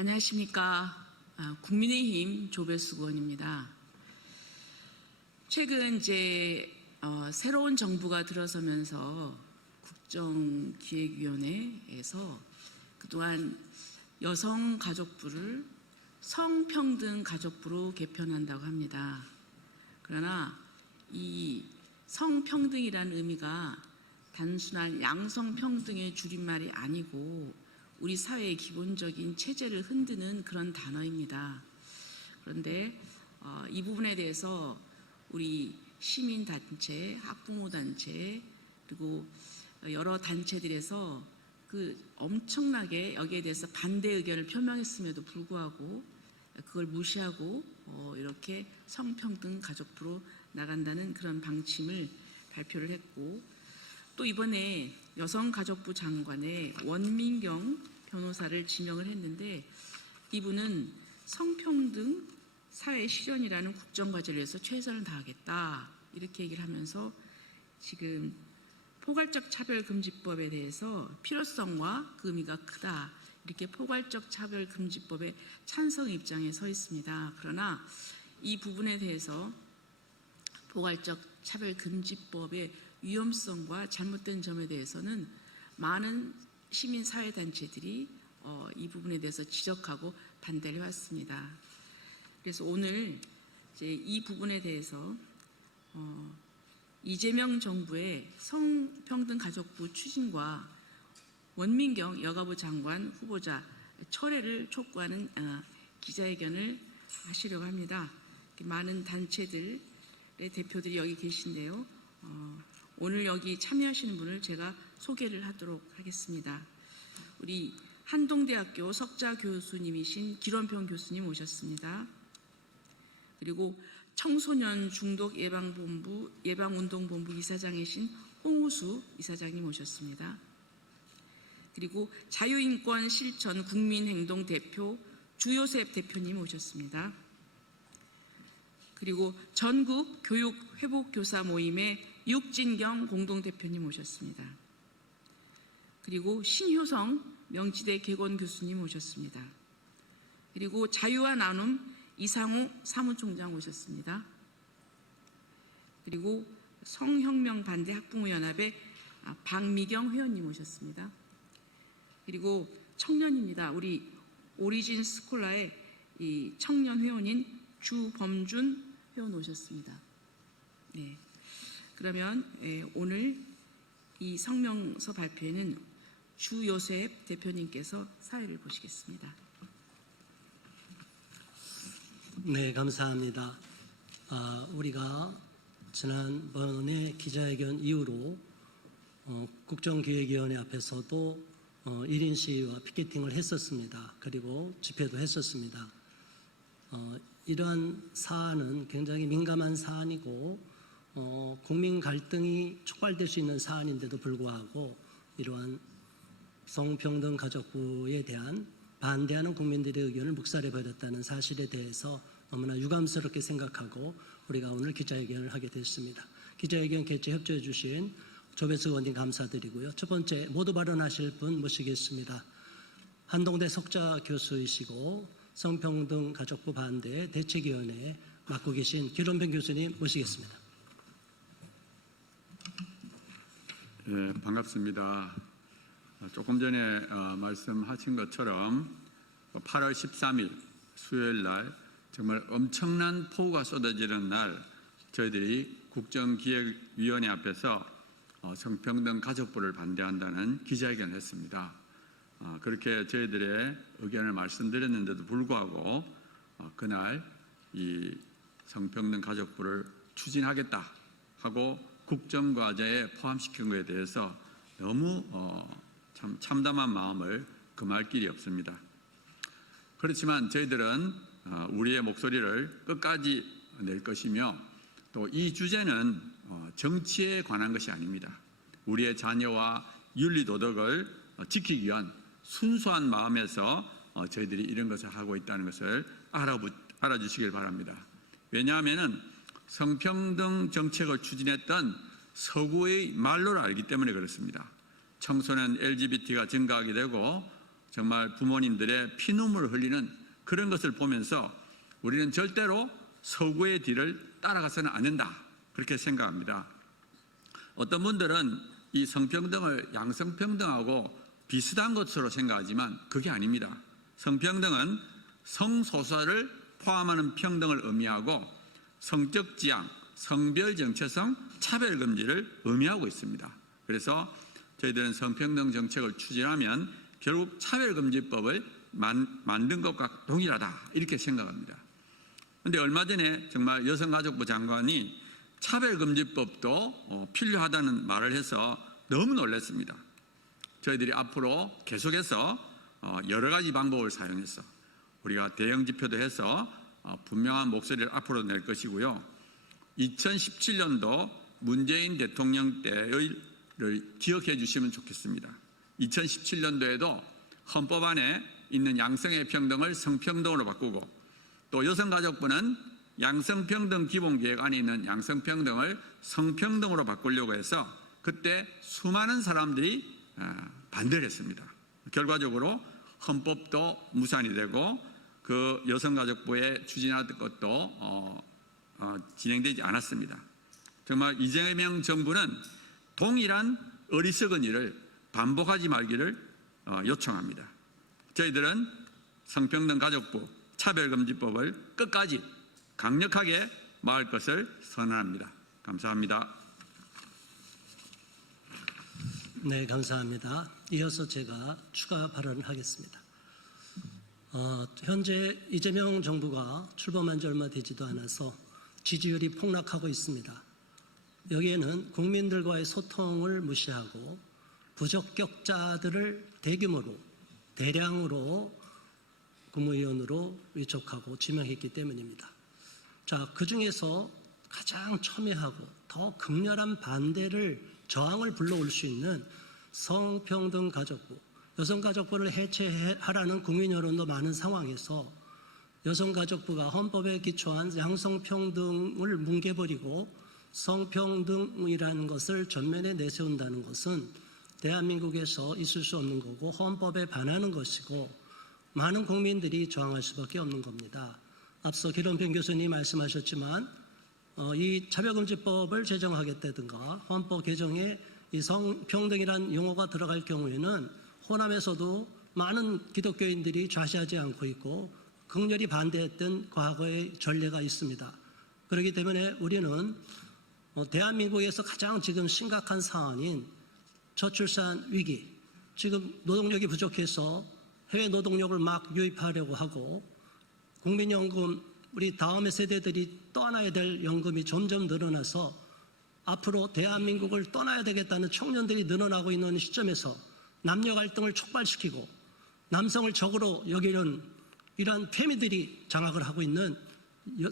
안녕하십니까. 국민의힘 조배숙 의원입니다. 최근 새로운 정부가 들어서면서 국정기획위원회에서 그동안 여성가족부를 성평등가족부로 개편한다고 합니다. 그러나 이 성평등이라는 의미가 단순한 양성평등의 줄임말이 아니고 우리 사회의 기본적인 체제를 흔드는 그런 단어입니다. 그런데 이 부분에 대해서 우리 시민단체, 학부모단체 그리고 여러 단체들에서 엄청나게 여기에 대해서 반대 의견을 표명했음에도 불구하고 그걸 무시하고 이렇게 성평등 가족부로 나간다는 그런 방침을 발표를 했고, 또 이번에 여성가족부 장관에 원민경 변호사를 지명을 했는데, 이분은 성평등 사회 실현이라는 국정과제를 위해서 최선을 다하겠다 이렇게 얘기를 하면서 지금 포괄적 차별금지법에 대해서 필요성과 그 의미가 크다 이렇게 포괄적 차별금지법에 찬성 입장에 서 있습니다. 그러나 이 부분에 대해서 포괄적 차별금지법의 위험성과 잘못된 점에 대해서는 많은 시민사회단체들이 이 부분에 대해서 지적하고 반대를 해왔습니다. 그래서 오늘 이 부분에 대해서 이재명 정부의 성평등가족부 추진과 원민경 여가부 장관 후보자 철회를 촉구하는 기자회견을 하시려고 합니다. 많은 단체들의 대표들이 여기 계신데요. 오늘 여기 참여하시는 분을 제가 소개를 하도록 하겠습니다. 우리 한동대학교 석좌 교수님이신 기론평 교수님 오셨습니다. 그리고 청소년 중독 예방운동본부 이사장이신 홍우수 이사장님 오셨습니다. 그리고 자유인권 실천 국민행동 대표 주요셉 대표님 오셨습니다. 그리고 전국 교육회복교사 모임의 육진경 공동대표님 오셨습니다. 그리고 신효성 명지대 개건 교수님 오셨습니다. 그리고 자유와 나눔 이상호 사무총장 오셨습니다. 그리고 성혁명 반대 학부모연합의 박미경 회원님 오셨습니다. 그리고 청년입니다. 우리 오리진 스콜라의 이 청년 회원인 주범준 회원 오셨습니다. 네. 그러면 오늘 이 성명서 발표에는 주요셉 대표님께서 사회를 보시겠습니다. 네, 감사합니다. 우리가 지난번에 기자회견 이후로 국정기획위원회 앞에서도 1인 시위와 피켓팅을 했었습니다. 그리고 집회도 했었습니다. 이러한 사안은 굉장히 민감한 사안이고 국민 갈등이 촉발될 수 있는 사안인데도 불구하고 이러한 성평등 가족부에 대한 반대하는 국민들의 의견을 묵살해버렸다는 사실에 대해서 너무나 유감스럽게 생각하고 우리가 오늘 기자회견을 하게 됐습니다. 기자회견 개최 협조해 주신 조배숙 의원님 감사드리고요. 첫 번째 모두 발언하실 분 모시겠습니다. 한동대 석좌 교수이시고 성평등 가족부 반대 대책위원회에 맡고 계신 기론평 교수님 모시겠습니다. 네, 반갑습니다. 조금 전에 말씀하신 것처럼 8월 13일 수요일 날 정말 엄청난 폭우가 쏟아지는 날 저희들이 국정기획위원회 앞에서 성평등 가족부를 반대한다는 기자회견을 했습니다. 그렇게 저희들의 의견을 말씀드렸는데도 불구하고 그날 이 성평등 가족부를 추진하겠다 하고 국정과제에 포함시킨 것에 대해서 너무 참 참담한 마음을 금할 길이 없습니다. 그렇지만 저희들은 우리의 목소리를 끝까지 낼 것이며 또 이 주제는 정치에 관한 것이 아닙니다. 우리의 자녀와 윤리도덕을 지키기 위한 순수한 마음에서 저희들이 이런 것을 하고 있다는 것을 알아주시길 바랍니다. 왜냐하면 성평등 정책을 추진했던 서구의 말로를 알기 때문에 그렇습니다. 청소년 LGBT가 증가하게 되고 정말 부모님들의 피눈물을 흘리는 그런 것을 보면서 우리는 절대로 서구의 뒤를 따라가서는 안 된다, 그렇게 생각합니다. 어떤 분들은 이 성평등을 양성평등하고 비슷한 것으로 생각하지만 그게 아닙니다. 성평등은 성소수를 포함하는 평등을 의미하고 성적 지향, 성별 정체성, 차별 금지를 의미하고 있습니다. 그래서 저희들은 성평등 정책을 추진하면 결국 차별금지법을 만든 것과 동일하다, 이렇게 생각합니다. 그런데 얼마 전에 정말 여성가족부 장관이 차별금지법도 필요하다는 말을 해서 너무 놀랐습니다. 저희들이 앞으로 계속해서 여러 가지 방법을 사용해서 우리가 대형 집회도 해서 분명한 목소리를 앞으로 낼 것이고요. 2017년도 문재인 대통령 때를 기억해 주시면 좋겠습니다. 2017년도에도 헌법 안에 있는 양성의 평등을 성평등으로 바꾸고, 또 여성가족부는 양성평등 기본계획 안에 있는 양성평등을 성평등으로 바꾸려고 해서 그때 수많은 사람들이 반대를 했습니다. 결과적으로 헌법도 무산이 되고 그 여성가족부에 추진하던 것도 진행되지 않았습니다. 정말 이재명 정부는 동일한 어리석은 일을 반복하지 말기를 요청합니다. 저희들은 성평등 가족부, 차별금지법을 끝까지 강력하게 막을 것을 선언합니다. 감사합니다. 네, 감사합니다. 이어서 제가 추가 발언을 하겠습니다. 현재 이재명 정부가 출범한 지 얼마 되지도 않아서 지지율이 폭락하고 있습니다. 여기에는 국민들과의 소통을 무시하고 부적격자들을 대량으로 국무위원으로 위촉하고 지명했기 때문입니다. 자, 그 중에서 가장 첨예하고 더 극렬한 반대를 저항을 불러올 수 있는 성평등 가족부, 여성가족부를 해체하라는 국민 여론도 많은 상황에서 여성가족부가 헌법에 기초한 양성평등을 뭉개버리고 성평등이라는 것을 전면에 내세운다는 것은 대한민국에서 있을 수 없는 거고 헌법에 반하는 것이고 많은 국민들이 저항할 수밖에 없는 겁니다. 앞서 기론평 교수님 말씀하셨지만 이 차별금지법을 제정하겠다든가 헌법 개정에 이 성평등이라는 용어가 들어갈 경우에는 호남에서도 많은 기독교인들이 좌시하지 않고 있고 극렬히 반대했던 과거의 전례가 있습니다. 그렇기 때문에 우리는 대한민국에서 가장 지금 심각한 사안인 저출산 위기, 지금 노동력이 부족해서 해외 노동력을 막 유입하려고 하고 국민연금, 우리 다음의 세대들이 떠나야 될 연금이 점점 늘어나서 앞으로 대한민국을 떠나야 되겠다는 청년들이 늘어나고 있는 시점에서 남녀 갈등을 촉발시키고 남성을 적으로 여기는 이러한 페미들이 장악을 하고 있는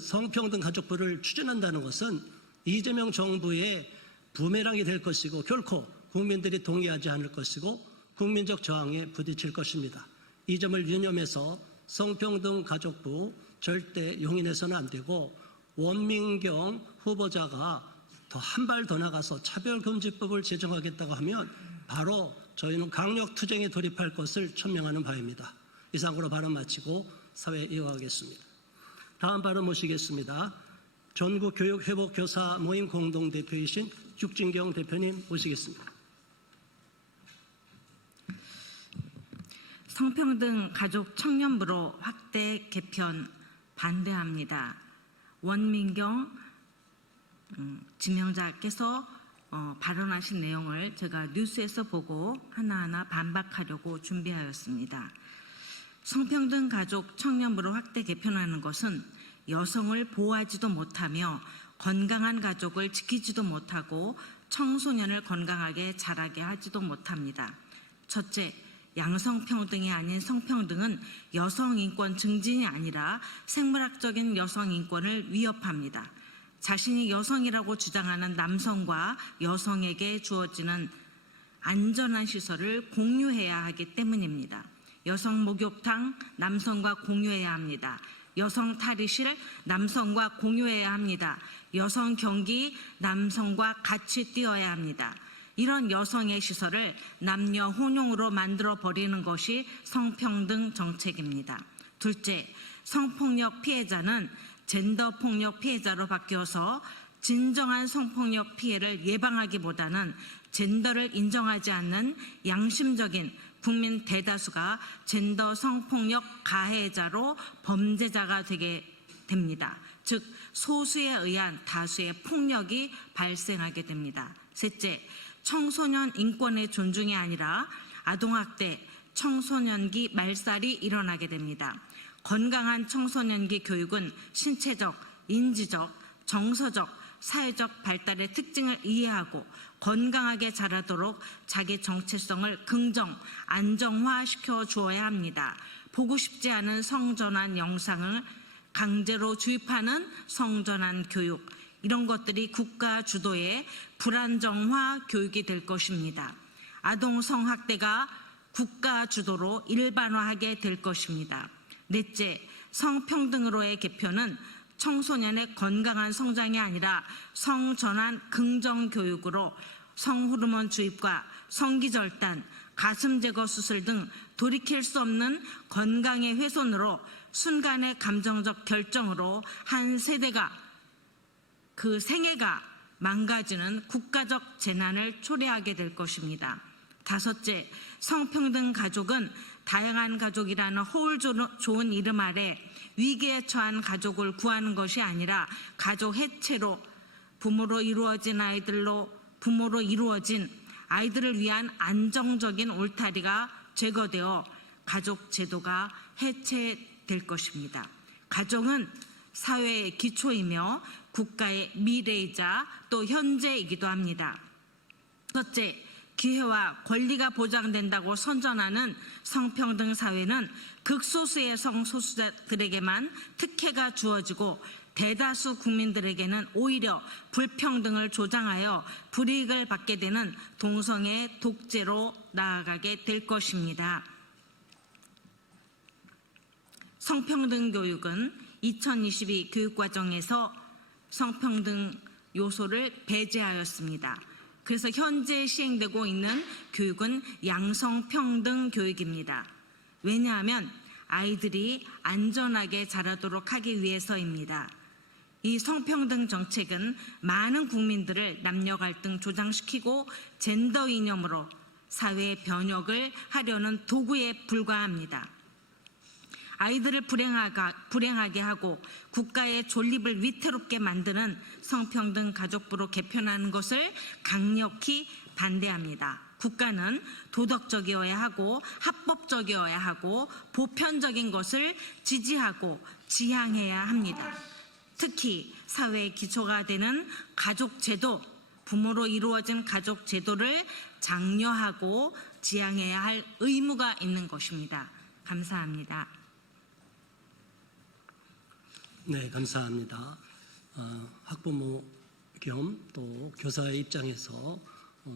성평등 가족부를 추진한다는 것은 이재명 정부의 부메랑이 될 것이고 결코 국민들이 동의하지 않을 것이고 국민적 저항에 부딪힐 것입니다. 이 점을 유념해서 성평등 가족부 절대 용인해서는 안 되고 원민경 후보자가 더 한 발 더 나가서 차별금지법을 제정하겠다고 하면 바로 저희는 강력투쟁에 돌입할 것을 천명하는 바입니다. 이상으로 발언 마치고 사회 이어가겠습니다. 다음 발언 모시겠습니다. 전국교육회복교사 모임 공동대표이신 육진경 대표님 모시겠습니다. 성평등 가족 청년부로 확대 개편 반대합니다. 원민경 지명자께서 발언하신 내용을 제가 뉴스에서 보고 하나하나 반박하려고 준비하였습니다. 성평등 가족 청년부로 확대 개편하는 것은 여성을 보호하지도 못하며 건강한 가족을 지키지도 못하고 청소년을 건강하게 자라게 하지도 못합니다. 첫째, 양성평등이 아닌 성평등은 여성인권 증진이 아니라 생물학적인 여성인권을 위협합니다. 자신이 여성이라고 주장하는 남성과 여성에게 주어지는 안전한 시설을 공유해야 하기 때문입니다. 여성 목욕탕 남성과 공유해야 합니다. 여성 탈의실 남성과 공유해야 합니다. 여성 경기 남성과 같이 뛰어야 합니다. 이런 여성의 시설을 남녀 혼용으로 만들어 버리는 것이 성평등 정책입니다. 둘째, 성폭력 피해자는 젠더 폭력 피해자로 바뀌어서 진정한 성폭력 피해를 예방하기보다는 젠더를 인정하지 않는 양심적인 국민 대다수가 젠더 성폭력 가해자로 범죄자가 되게 됩니다. 즉 소수에 의한 다수의 폭력이 발생하게 됩니다. 셋째, 청소년 인권의 존중이 아니라 아동학대, 청소년기 말살이 일어나게 됩니다. 건강한 청소년기 교육은 신체적, 인지적, 정서적, 사회적 발달의 특징을 이해하고 건강하게 자라도록 자기 정체성을 긍정, 안정화시켜 주어야 합니다. 보고 싶지 않은 성전환 영상을 강제로 주입하는 성전환 교육, 이런 것들이 국가 주도의 불안정화 교육이 될 것입니다. 아동 성학대가 국가 주도로 일반화하게 될 것입니다. 넷째, 성평등으로의 개편은 청소년의 건강한 성장이 아니라 성전환 긍정교육으로 성호르몬 주입과 성기절단, 가슴 제거 수술 등 돌이킬 수 없는 건강의 훼손으로 순간의 감정적 결정으로 한 세대가 그 생애가 망가지는 국가적 재난을 초래하게 될 것입니다. 다섯째, 성평등 가족은 다양한 가족이라는 허울 좋은 이름 아래 위기에 처한 가족을 구하는 것이 아니라 가족 해체로 부모로 이루어진 아이들을 위한 안정적인 울타리가 제거되어 가족 제도가 해체될 것입니다. 가족은 사회의 기초이며 국가의 미래이자 또 현재이기도 합니다. 첫째, 기회와 권리가 보장된다고 선전하는 성평등 사회는 극소수의 성소수자들에게만 특혜가 주어지고 대다수 국민들에게는 오히려 불평등을 조장하여 불이익을 받게 되는 동성애 독재로 나아가게 될 것입니다. 성평등 교육은 2022 교육과정에서 성평등 요소를 배제하였습니다. 그래서 현재 시행되고 있는 교육은 양성평등 교육입니다. 왜냐하면 아이들이 안전하게 자라도록 하기 위해서입니다. 이 성평등 정책은 많은 국민들을 남녀 갈등 조장시키고 젠더 이념으로 사회 변혁을 하려는 도구에 불과합니다. 아이들을 불행하게 하고 국가의 존립을 위태롭게 만드는 성평등 가족부로 개편하는 것을 강력히 반대합니다. 국가는 도덕적이어야 하고 합법적이어야 하고 보편적인 것을 지지하고 지향해야 합니다. 특히 사회의 기초가 되는 가족제도, 부모로 이루어진 가족제도를 장려하고 지향해야 할 의무가 있는 것입니다. 감사합니다. 네, 감사합니다. 학부모 겸 또 교사의 입장에서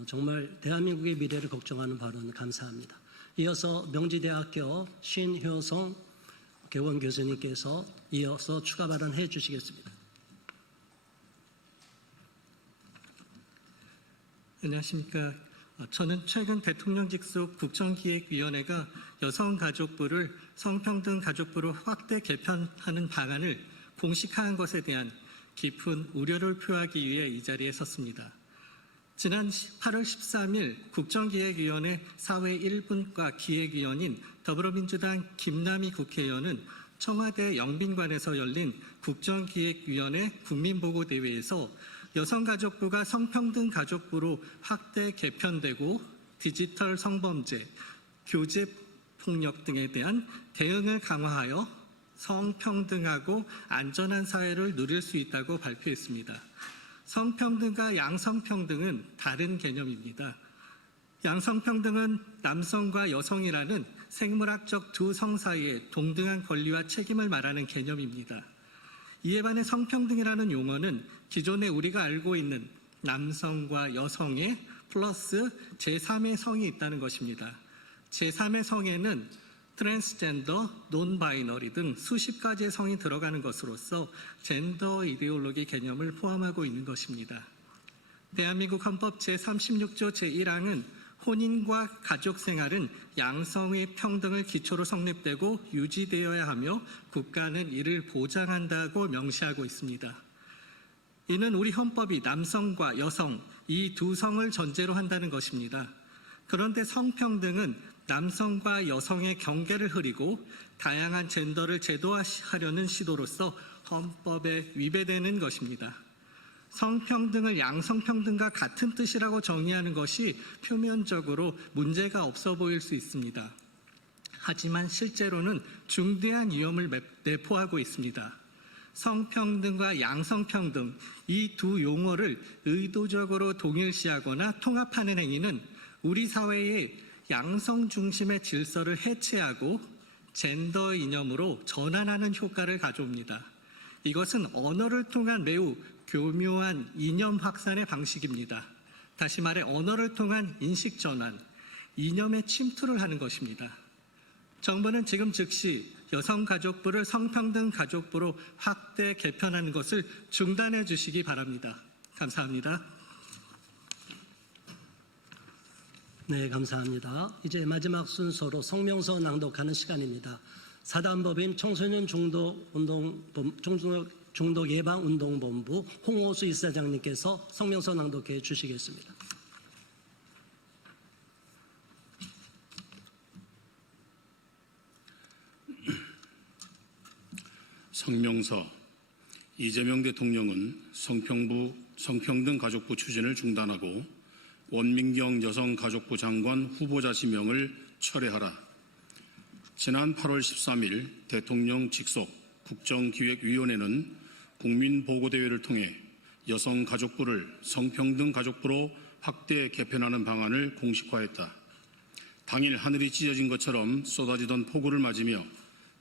정말 대한민국의 미래를 걱정하는 발언 감사합니다. 이어서 명지대학교 신효성 개원 교수님께서 이어서 추가 발언해 주시겠습니다. 안녕하십니까. 저는 최근 대통령 직속 국정기획위원회가 여성가족부를 성평등 가족부로 확대 개편하는 방안을 공식화한 것에 대한 깊은 우려를 표하기 위해 이 자리에 섰습니다. 지난 8월 13일 국정기획위원회 사회 1분과 기획위원인 더불어민주당 김남희 국회의원은 청와대 영빈관에서 열린 국정기획위원회 국민보고대회에서 여성가족부가 성평등 가족부로 확대 개편되고 디지털 성범죄, 교제폭력 등에 대한 대응을 강화하여 성평등하고 안전한 사회를 누릴 수 있다고 발표했습니다. 성평등과 양성평등은 다른 개념입니다. 양성평등은 남성과 여성이라는 생물학적 두 성 사이의 동등한 권리와 책임을 말하는 개념입니다. 이에 반해 성평등이라는 용어는 기존에 우리가 알고 있는 남성과 여성의 플러스 제3의 성이 있다는 것입니다. 제3의 성에는 트랜스젠더, 논바이너리 등 수십 가지의 성이 들어가는 것으로서 젠더 이데올로기 개념을 포함하고 있는 것입니다. 대한민국 헌법 제36조 제1항은 혼인과 가족 생활은 양성의 평등을 기초로 성립되고 유지되어야 하며 국가는 이를 보장한다고 명시하고 있습니다. 이는 우리 헌법이 남성과 여성 이 두 성을 전제로 한다는 것입니다. 그런데 성평등은 남성과 여성의 경계를 흐리고 다양한 젠더를 제도화하려는 시도로서 헌법에 위배되는 것입니다. 성평등을 양성평등과 같은 뜻이라고 정의하는 것이 표면적으로 문제가 없어 보일 수 있습니다. 하지만 실제로는 중대한 위험을 내포하고 있습니다. 성평등과 양성평등 이 두 용어를 의도적으로 동일시하거나 통합하는 행위는 우리 사회의 양성 중심의 질서를 해체하고 젠더 이념으로 전환하는 효과를 가져옵니다. 이것은 언어를 통한 매우 교묘한 이념 확산의 방식입니다. 다시 말해 언어를 통한 인식 전환, 이념의 침투를 하는 것입니다. 정부는 지금 즉시 여성가족부를 성평등 가족부로 확대 개편하는 것을 중단해 주시기 바랍니다. 감사합니다. 네, 감사합니다. 이제 마지막 순서로 성명서 낭독하는 시간입니다. 사단법인 청소년 중독 예방 운동본부 홍호수 이사장님께서 성명서 낭독해 주시겠습니다. 성명서. 이재명 대통령은 성평등 가족부 추진을 중단하고 원민경 여성가족부 장관 후보자 지명을 철회하라. 지난 8월 13일 대통령 직속 국정기획위원회는 국민보고대회를 통해 여성가족부를 성평등 가족부로 확대 개편하는 방안을 공식화했다. 당일 하늘이 찢어진 것처럼 쏟아지던 폭우를 맞으며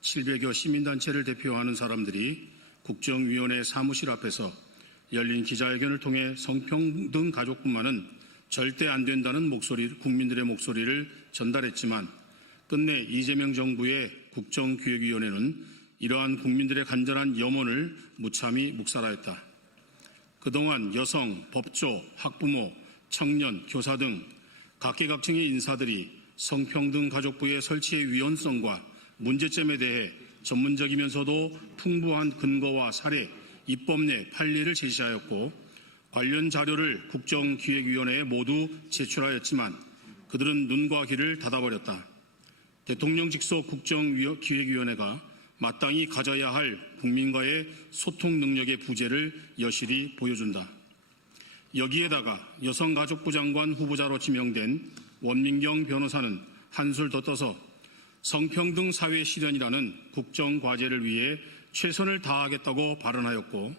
700여 시민단체를 대표하는 사람들이 국정위원회 사무실 앞에서 열린 기자회견을 통해 성평등 가족부만은 절대 안 된다는 국민들의 목소리를 전달했지만 끝내 이재명 정부의 국정기획위원회는 이러한 국민들의 간절한 염원을 무참히 묵살하였다. 그동안 여성, 법조, 학부모, 청년, 교사 등 각계각층의 인사들이 성평등 가족부의 설치의 위헌성과 문제점에 대해 전문적이면서도 풍부한 근거와 사례, 입법 내 판례를 제시하였고 관련 자료를 국정기획위원회에 모두 제출하였지만 그들은 눈과 귀를 닫아버렸다. 대통령 직속 국정기획위원회가 마땅히 가져야 할 국민과의 소통 능력의 부재를 여실히 보여준다. 여기에다가 여성가족부 장관 후보자로 지명된 원민경 변호사는 한술 더 떠서 성평등 사회 실현이라는 국정과제를 위해 최선을 다하겠다고 발언하였고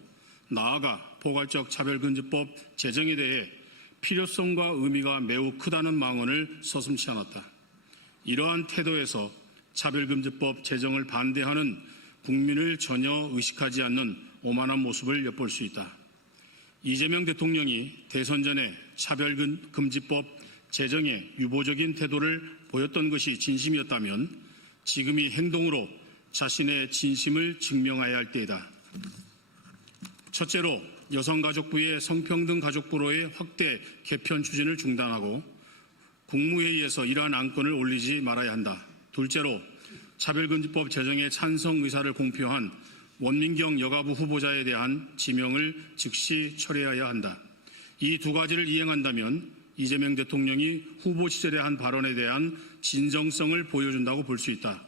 나아가 포괄적 차별금지법 제정에 대해 필요성과 의미가 매우 크다는 망언을 서슴지 않았다. 이러한 태도에서 차별금지법 제정을 반대하는 국민을 전혀 의식하지 않는 오만한 모습을 엿볼 수 있다. 이재명 대통령이 대선 전에 차별금지법 제정에 유보적인 태도를 보였던 것이 진심이었다면 지금이 행동으로 자신의 진심을 증명해야 할 때이다. 첫째로 여성가족부의 성평등 가족부로의 확대 개편 추진을 중단하고 국무회의에서 이러한 안건을 올리지 말아야 한다. 둘째로 차별금지법 제정에 찬성 의사를 공표한 원민경 여가부 후보자에 대한 지명을 즉시 철회해야 한다. 이 두 가지를 이행한다면 이재명 대통령이 후보 시절에 한 발언에 대한 진정성을 보여준다고 볼 수 있다.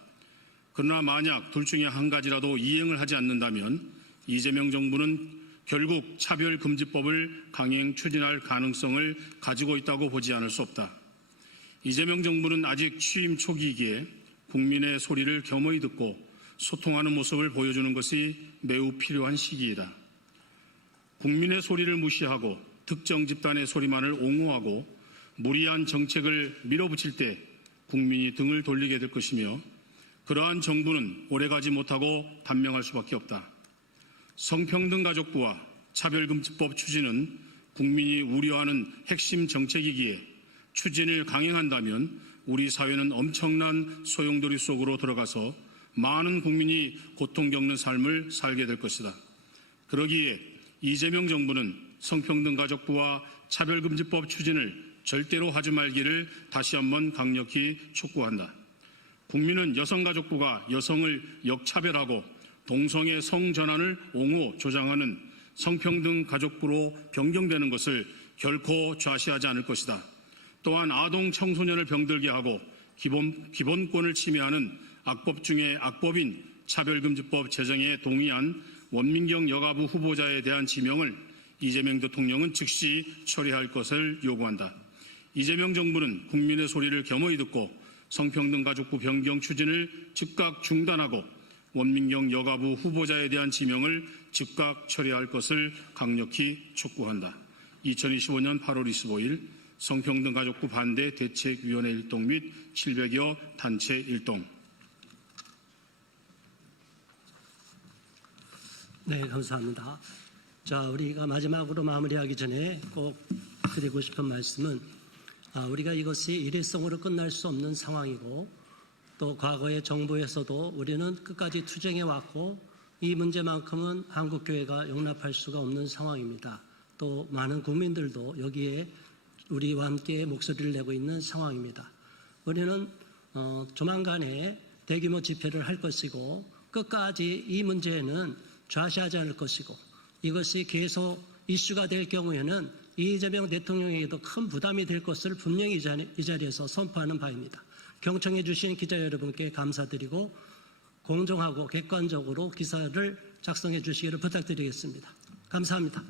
그러나 만약 둘 중에 한 가지라도 이행을 하지 않는다면 이재명 정부는 결국 차별금지법을 강행 추진할 가능성을 가지고 있다고 보지 않을 수 없다. 이재명 정부는 아직 취임 초기이기에 국민의 소리를 겸허히 듣고 소통하는 모습을 보여주는 것이 매우 필요한 시기이다. 국민의 소리를 무시하고 특정 집단의 소리만을 옹호하고 무리한 정책을 밀어붙일 때 국민이 등을 돌리게 될 것이며 그러한 정부는 오래가지 못하고 단명할 수밖에 없다. 성평등 가족부와 차별금지법 추진은 국민이 우려하는 핵심 정책이기에 추진을 강행한다면 우리 사회는 엄청난 소용돌이 속으로 들어가서 많은 국민이 고통 겪는 삶을 살게 될 것이다. 그러기에 이재명 정부는 성평등 가족부와 차별금지법 추진을 절대로 하지 말기를 다시 한번 강력히 촉구한다. 국민은 여성가족부가 여성을 역차별하고 동성애 성전환을 옹호 조장하는 성평등 가족부로 변경되는 것을 결코 좌시하지 않을 것이다. 또한 아동 청소년을 병들게 하고 기본권을 침해하는 악법 중에 악법인 차별금지법 제정에 동의한 원민경 여가부 후보자에 대한 지명을 이재명 대통령은 즉시 처리할 것을 요구한다. 이재명 정부는 국민의 소리를 겸허히 듣고 성평등 가족부 변경 추진을 즉각 중단하고 원민경 여가부 후보자에 대한 지명을 즉각 처리할 것을 강력히 촉구한다. 2025년 8월 25일 성평등 가족부 반대 대책위원회 일동 및 700여 단체 일동. 네, 감사합니다. 자, 우리가 마지막으로 마무리하기 전에 꼭 드리고 싶은 말씀은 우리가 이것이 일회성으로 끝날 수 없는 상황이고 또 과거의 정부에서도 우리는 끝까지 투쟁해 왔고 이 문제만큼은 한국교회가 용납할 수가 없는 상황입니다. 또 많은 국민들도 여기에 우리와 함께 목소리를 내고 있는 상황입니다. 우리는 조만간에 대규모 집회를 할 것이고 끝까지 이 문제에는 좌시하지 않을 것이고 이것이 계속 이슈가 될 경우에는 이재명 대통령에게도 큰 부담이 될 것을 분명히 이 자리에서 선포하는 바입니다. 경청해 주신 기자 여러분께 감사드리고 공정하고 객관적으로 기사를 작성해 주시기를 부탁드리겠습니다. 감사합니다.